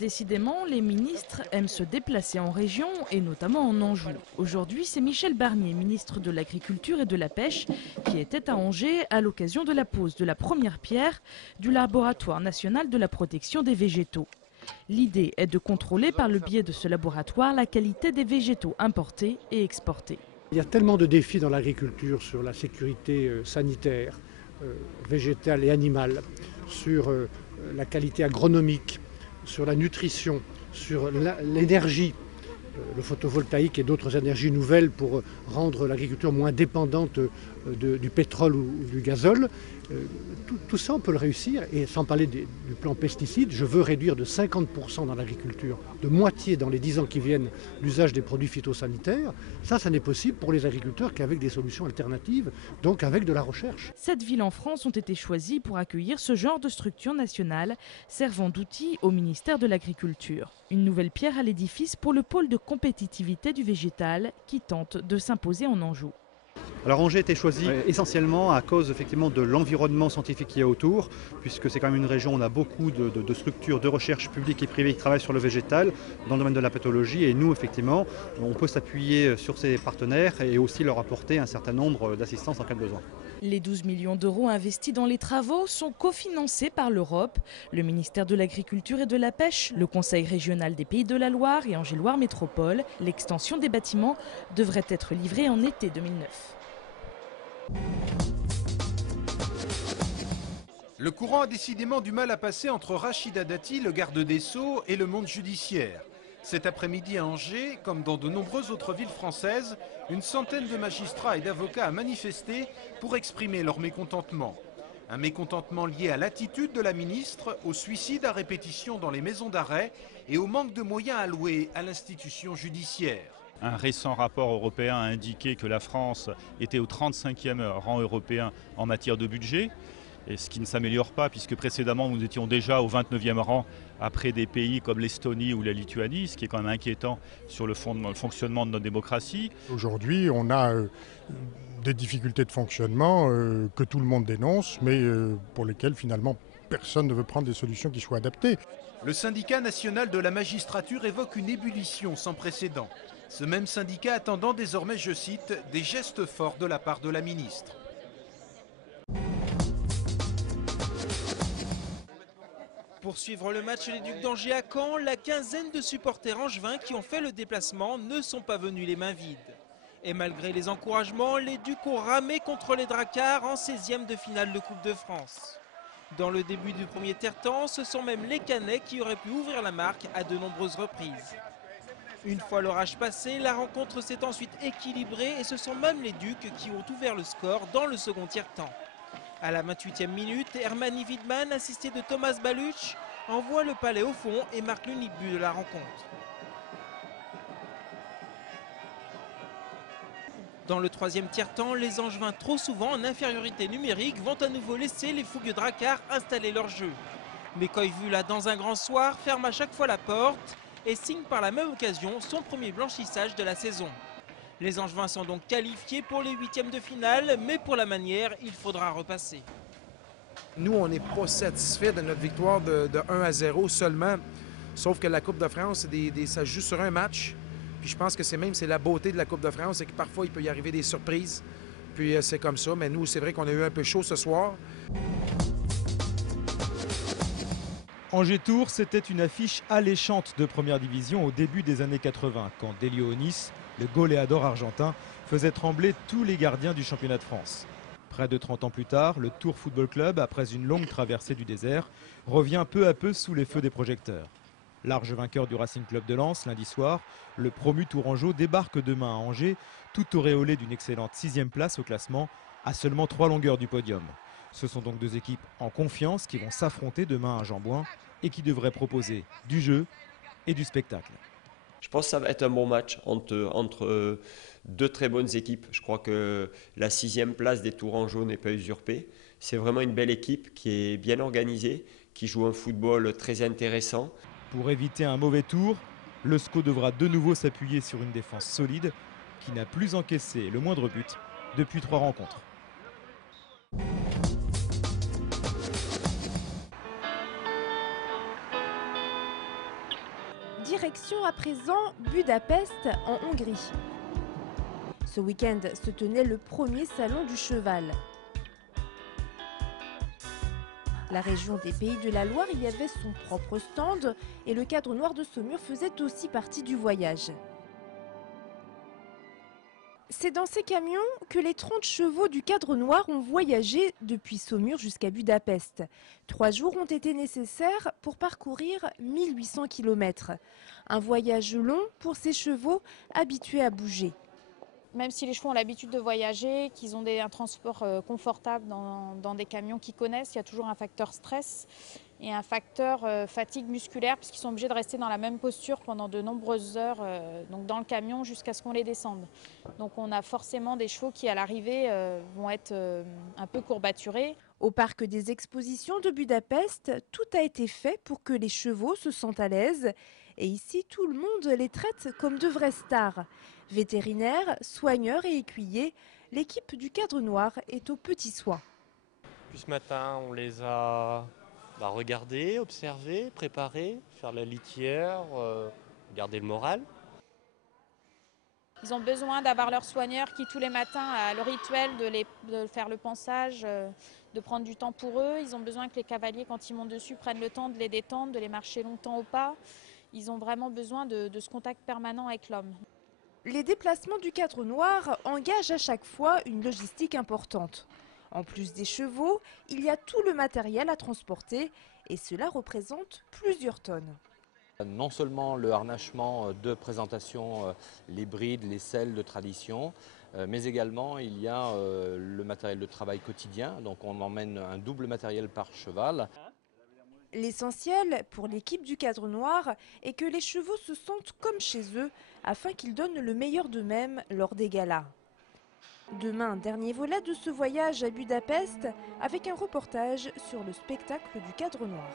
Décidément, les ministres aiment se déplacer en région et notamment en Anjou. Aujourd'hui, c'est Michel Barnier, ministre de l'Agriculture et de la Pêche, qui était à Angers à l'occasion de la pose de la première pierre du laboratoire national de la protection des végétaux. L'idée est de contrôler par le biais de ce laboratoire la qualité des végétaux importés et exportés. Il y a tellement de défis dans l'agriculture sur la sécurité sanitaire, végétale et animale, sur la qualité agronomique, sur la nutrition, sur l'énergie, le photovoltaïque et d'autres énergies nouvelles pour rendre l'agriculture moins dépendante du pétrole ou du gazole. Tout ça, on peut le réussir. Et sans parler du plan pesticides, je veux réduire de 50% dans l'agriculture, de moitié dans les 10 ans qui viennent, l'usage des produits phytosanitaires. Ça n'est possible pour les agriculteurs qu'avec des solutions alternatives, donc avec de la recherche. 7 villes en France ont été choisies pour accueillir ce genre de structure nationale, servant d'outil au ministère de l'Agriculture. Une nouvelle pierre à l'édifice pour le pôle de compétitivité du végétal qui tente de s'imposer en Anjou. Alors Angers a été choisi essentiellement à cause effectivement de l'environnement scientifique qu'il y a autour, puisque c'est quand même une région où on a beaucoup de structures de recherche publiques et privées qui travaillent sur le végétal dans le domaine de la pathologie, et nous effectivement on peut s'appuyer sur ces partenaires et aussi leur apporter un certain nombre d'assistance en cas de besoin. Les 12 millions d'euros investis dans les travaux sont cofinancés par l'Europe, le ministère de l'Agriculture et de la Pêche, le Conseil régional des Pays de la Loire et Angers-Loire Métropole. L'extension des bâtiments devrait être livrée en été 2009. Le courant a décidément du mal à passer entre Rachida Dati, le garde des Sceaux, et le monde judiciaire. Cet après-midi à Angers, comme dans de nombreuses autres villes françaises, une centaine de magistrats et d'avocats a manifesté pour exprimer leur mécontentement. Un mécontentement lié à l'attitude de la ministre, au suicide à répétition dans les maisons d'arrêt et au manque de moyens alloués à l'institution judiciaire. Un récent rapport européen a indiqué que la France était au 35e rang européen en matière de budget, et ce qui ne s'améliore pas puisque précédemment nous étions déjà au 29e rang après des pays comme l'Estonie ou la Lituanie, ce qui est quand même inquiétant sur le fonctionnement de notre démocratie. Aujourd'hui, on a des difficultés de fonctionnement que tout le monde dénonce, mais pour lesquelles finalement personne ne veut prendre des solutions qui soient adaptées. Le syndicat national de la magistrature évoque une ébullition sans précédent. Ce même syndicat attendant désormais, je cite, des gestes forts de la part de la ministre. Pour suivre le match Les Ducs d'Angers à Caen, la quinzaine de supporters angevins qui ont fait le déplacement ne sont pas venus les mains vides. Et malgré les encouragements, les Ducs ont ramé contre les Dracards en 16e de finale de Coupe de France. Dans le début du premier tiers-temps, ce sont même les Canets qui auraient pu ouvrir la marque à de nombreuses reprises. Une fois l'orage passé, la rencontre s'est ensuite équilibrée et ce sont même les Ducs qui ont ouvert le score dans le second tiers-temps. À la 28e minute, Hermani Widman, assisté de Thomas Baluch, envoie le palais au fond et marque l'unique but de la rencontre. Dans le troisième tiers-temps, les Angevins, trop souvent en infériorité numérique, vont à nouveau laisser les fougueux Dracards installer leur jeu. Mais Koivula, dans un grand soir, ferme à chaque fois la porte et signe par la même occasion son premier blanchissage de la saison. Les Angevins sont donc qualifiés pour les huitièmes de finale, mais pour la manière, il faudra repasser. Nous, on n'est pas satisfait de notre victoire de 1-0 seulement, sauf que la Coupe de France, ça joue sur un match. Puis je pense que c'est la beauté de la Coupe de France, c'est que parfois il peut y arriver des surprises. Puis c'est comme ça, mais nous, c'est vrai qu'on a eu un peu chaud ce soir. Angers-Tours, c'était une affiche alléchante de première division au début des années 80, quand Delio Onis, le goléador argentin, faisait trembler tous les gardiens du championnat de France. Près de 30 ans plus tard, le Tours Football Club, après une longue traversée du désert, revient peu à peu sous les feux des projecteurs. Large vainqueur du Racing Club de Lens lundi soir, le promu Tourangeau débarque demain à Angers, tout auréolé d'une excellente 6e place au classement, à seulement 3 longueurs du podium. Ce sont donc deux équipes en confiance qui vont s'affronter demain à Jean-Bouin et qui devraient proposer du jeu et du spectacle. Je pense que ça va être un bon match entre deux très bonnes équipes. Je crois que la 6e place des Tourangeaux n'est pas usurpée. C'est vraiment une belle équipe qui est bien organisée, qui joue un football très intéressant. Pour éviter un mauvais tour, le SCO devra de nouveau s'appuyer sur une défense solide qui n'a plus encaissé le moindre but depuis 3 rencontres. Direction à présent Budapest, en Hongrie. Ce week-end se tenait le premier salon du cheval. La région des Pays de la Loire y avait son propre stand et le cadre noir de Saumur faisait aussi partie du voyage. C'est dans ces camions que les 30 chevaux du cadre noir ont voyagé depuis Saumur jusqu'à Budapest. 3 jours ont été nécessaires pour parcourir 1800 km. Un voyage long pour ces chevaux habitués à bouger. Même si les chevaux ont l'habitude de voyager, qu'ils ont un transport confortable dans des camions qu'ils connaissent, il y a toujours un facteur stress et un facteur fatigue musculaire puisqu'ils sont obligés de rester dans la même posture pendant de nombreuses heures donc dans le camion jusqu'à ce qu'on les descende. Donc on a forcément des chevaux qui à l'arrivée vont être un peu courbaturés. Au parc des expositions de Budapest, tout a été fait pour que les chevaux se sentent à l'aise. Et ici, tout le monde les traite comme de vraies stars. Vétérinaires, soigneurs et écuyers, l'équipe du cadre noir est aux petits soins. Puis ce matin, on les a regardés, observés, préparés, faire la litière, garder le moral. Ils ont besoin d'avoir leur soigneur qui tous les matins a le rituel de faire le pansage, de prendre du temps pour eux. Ils ont besoin que les cavaliers, quand ils montent dessus, prennent le temps de les détendre, de les marcher longtemps au pas. Ils ont vraiment besoin de ce contact permanent avec l'homme. Les déplacements du cadre noir engagent à chaque fois une logistique importante. En plus des chevaux, il y a tout le matériel à transporter et cela représente plusieurs tonnes. Non seulement le harnachement de présentation, les brides, les selles de tradition, mais également il y a le matériel de travail quotidien. Donc on emmène un double matériel par cheval. L'essentiel pour l'équipe du cadre noir est que les chevaux se sentent comme chez eux afin qu'ils donnent le meilleur d'eux-mêmes lors des galas. Demain, dernier volet de ce voyage à Budapest avec un reportage sur le spectacle du cadre noir.